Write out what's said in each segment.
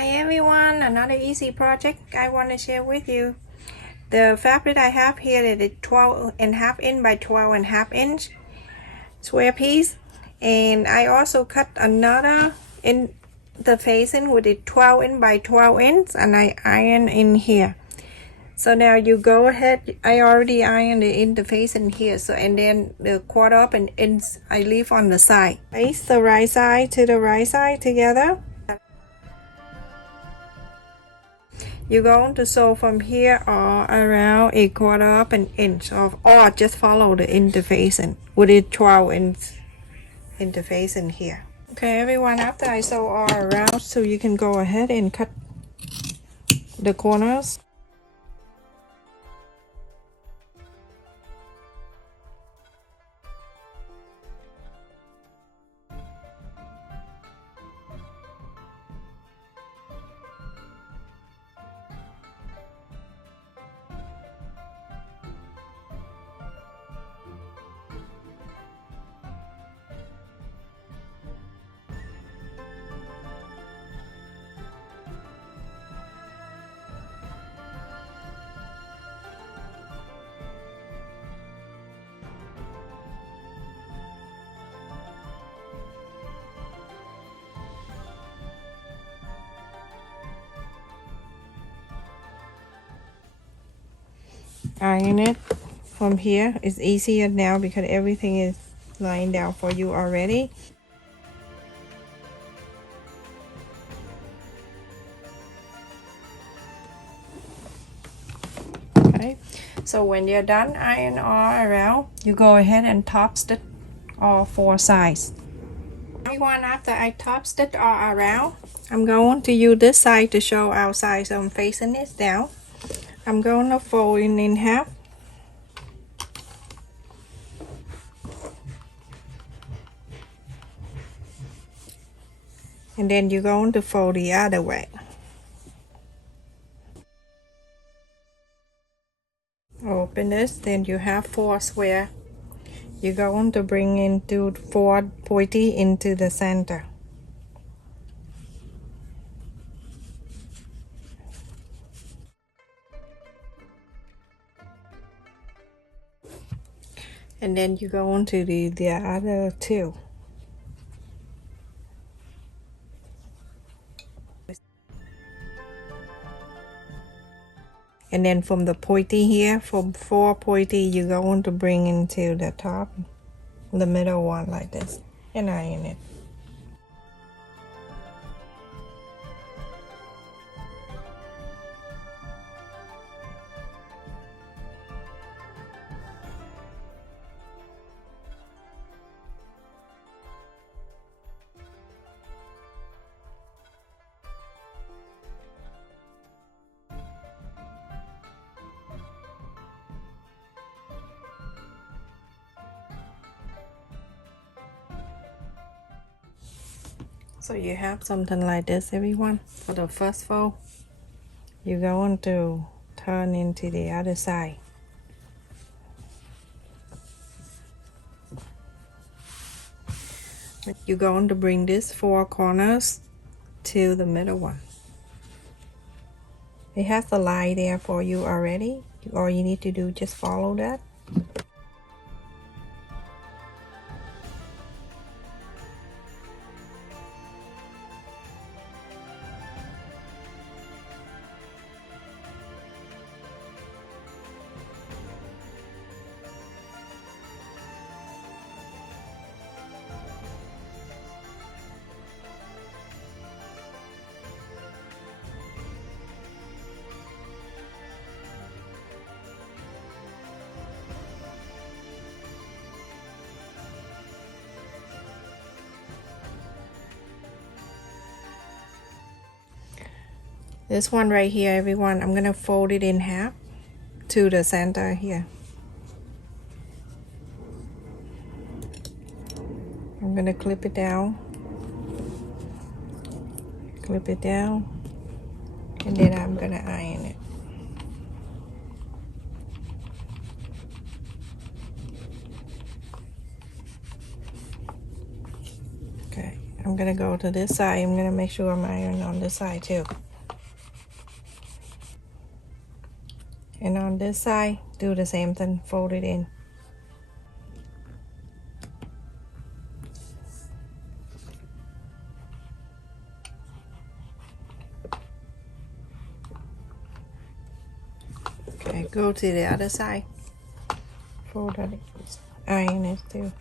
Hi everyone, another easy project I want to share with you. The fabric I have here is 12.5 inch by 12.5 inch square piece, and I also cut another in the facing with it 12 inch by 12 inch, and I iron in here. So now you go ahead, I already ironed the interface in here, so and then the 1/4 inch I leave on the side. Place the right side to the right side together. You're going to sew from here or around 1/4 inch or just follow the interfacing with it 12 inch interfacing here. Okay everyone, after I sew all around, so you can go ahead and cut the corners. Iron it from here. It's easier now because everything is lying down for you already. Okay, so when you're done iron all around, you go ahead and top stitch all 4 sides. Everyone, after I top stitch all around, I'm going to use this side to show outside, so I'm facing it down. I'm going to fold it in half. And then you're going to fold the other way. Open this, then you have 4 square. You're going to bring into 4 pointy into the center. And then you go on to the other 2. And then from the pointy here, from 4 pointy, you're going to bring into the top, the middle one like this, and iron it. So you have something like this, everyone. For the first fold, you're going to turn into the other side. You're going to bring these 4 corners to the middle one. It has a line there for you already. All you need to do, just follow that. This one right here, everyone, I'm gonna fold it in half to the center here. I'm gonna clip it down, and then I'm gonna iron it. Okay, I'm gonna go to this side. I'm gonna make sure I'm ironing on this side too. And on this side, do the same thing, fold it in. Okay, go to the other side, fold it, iron it too.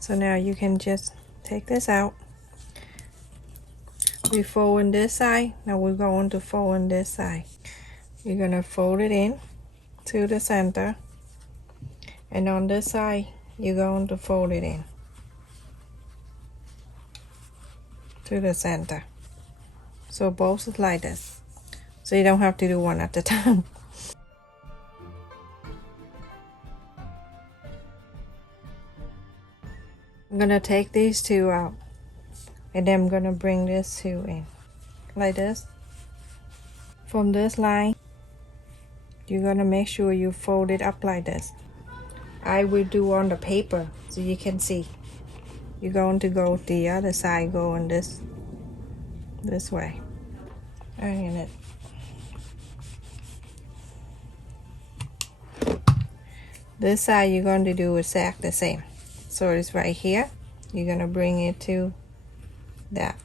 So now you can just take this out. We fold on this side, now we're going to fold on this side. You're gonna fold it in to the center, and on this side, you're going to fold it in to the center. So both is like this. So you don't have to do one at a time. I'm gonna take these two out, and then I'm gonna bring this two in like this. From this line, you're gonna make sure you fold it up like this. I will do on the paper so you can see. You're going to go the other side, going this way. Iron it. This side you're going to do exactly the same. So it's right here. You're gonna bring it to that.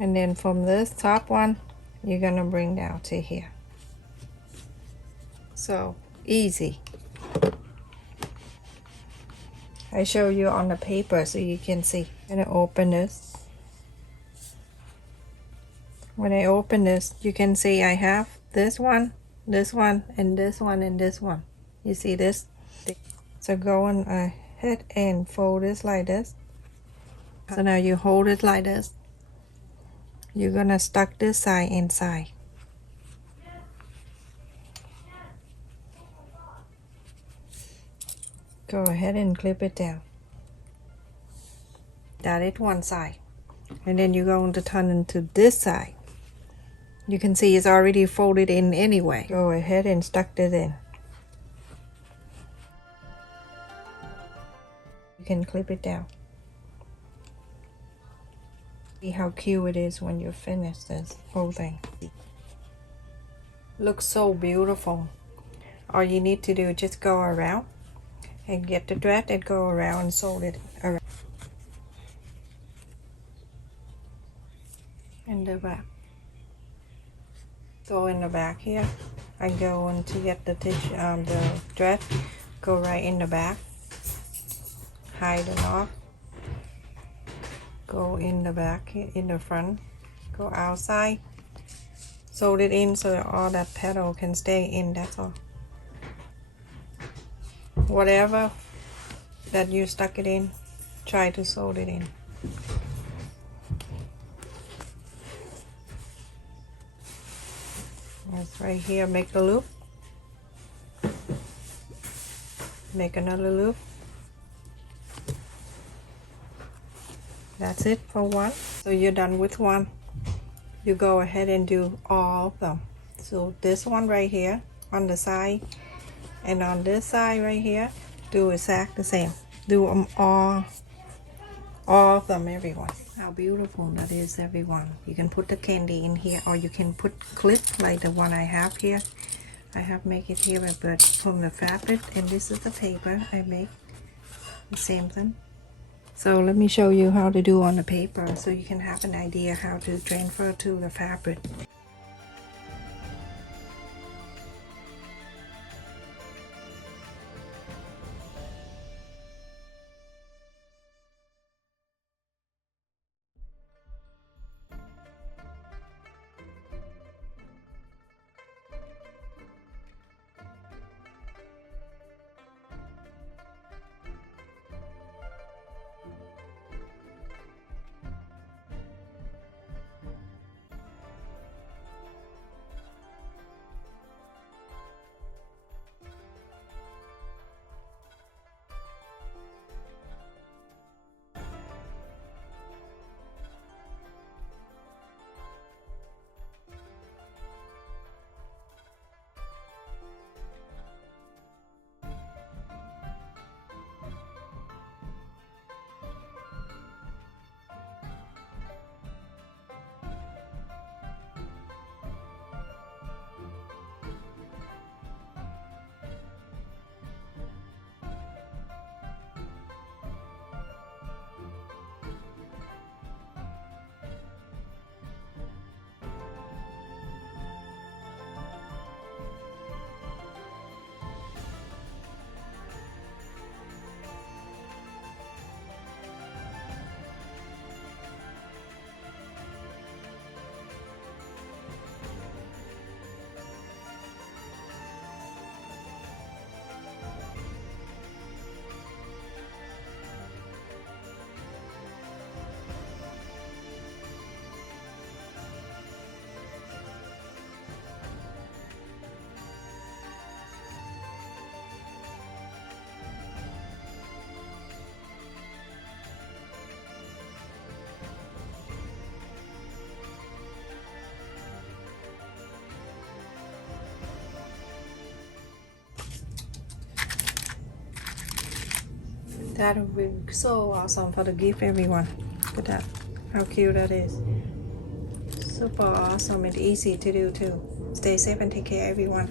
And then from this top one, you're gonna bring down to here. So easy. I show you on the paper so you can see. I'm gonna open this. When I open this, you can see I have this one, and this one, and this one. You see this? So go on ahead and fold this like this. So now you hold it like this. You're gonna stuck this side inside. Go ahead and clip it down. That is one side. And then you're going to turn into this side. You can see it's already folded in anyway. Go ahead and stuck it in. You can clip it down. See how cute it is when you finish this whole thing. Looks so beautiful. All you need to do is just go around and get the thread and go around and sew it around. In the back. Go in the back here. I go in to get the thread. Go right in the back. Hide it off. Go in the back, in the front. Go outside. Sew it in so that all that petal can stay in. That's all. Whatever that you stuck it in, try to sew it in. That's right here. Make a loop. Make another loop. That's it for one. So you're done with one. You go ahead and do all of them. So this one right here on the side, and on this side right here, do exactly the same. Do them all of them, everyone. How beautiful that is, everyone. You can put the candy in here, or you can put clip like the one I have here. I have make it here, but from the fabric, and this is the paper I make the same thing. So let me show you how to do on the paper so you can have an idea how to transfer to the fabric. That would be so awesome for the gift, everyone. Look at that. How cute that is. Super awesome and easy to do too. Stay safe and take care, everyone.